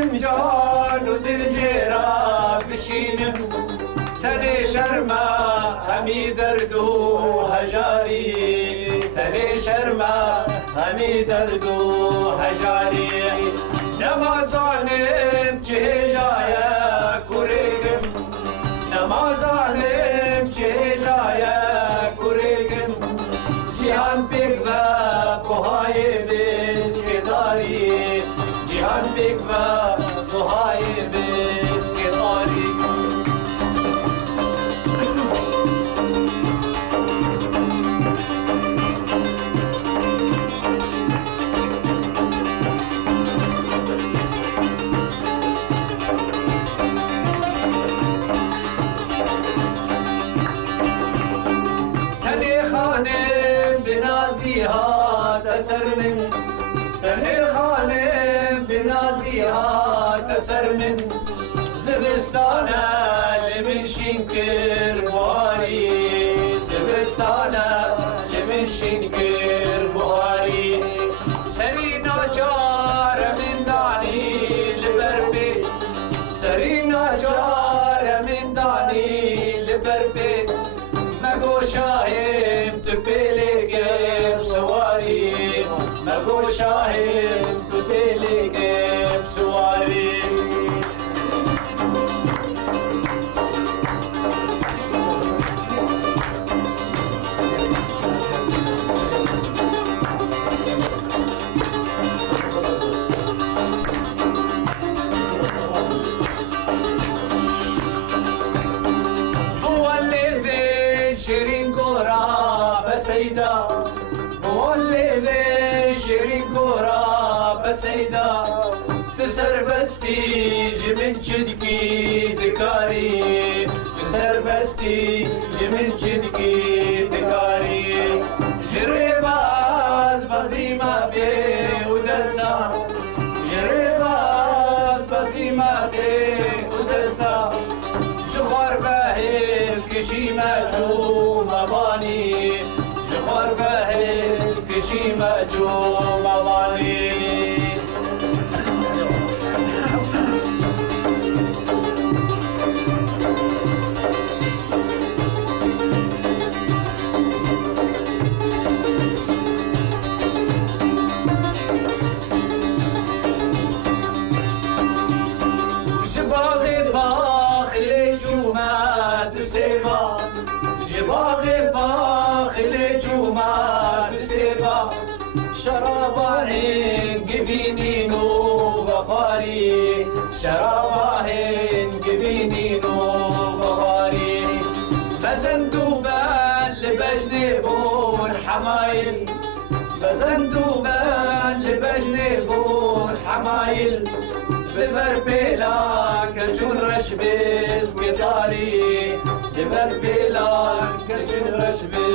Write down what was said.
دازم جان و دل جیرا بشینم تنی شرما همی درد و هجاری تنی شرما همی درد و هجاری نمازانم چه جایا کوریگم نمازانم چه جایا کوریگم جهان پیک و بهای بسکداری جهان پیک و بهای بسکداری بنازيها تسر من تني خانم بنازيها تسر من زبستانا لمن شنكر بواري زبستانا لمن شنكر بواري سرينا جار من داني لبربي سرينا جار من داني لبربي مگو شاهم تبلگم سواری مگو شاهم تبلگم سواری شیرین گورا بسیدا مولد شیرین گورا بسیدا تسر بستی جمن چدکی دکاری تسر بستی جمن چدکی دکاری جری باز بازی ما به ودستا جری باز بازی ما به ودستا جخور بهل کشی مجو مبانی جخور بهل کشی مجو مبانی جباغ باخل جومات سيبا شراباهن قبينين وبخاري شراباهن قبينين وبخاري بزندوبان لبجنبون حمايل بزندوبان لبجنبون حمايل ببربيلا كجون رشبس كتاري ببربيلا كجون رشبس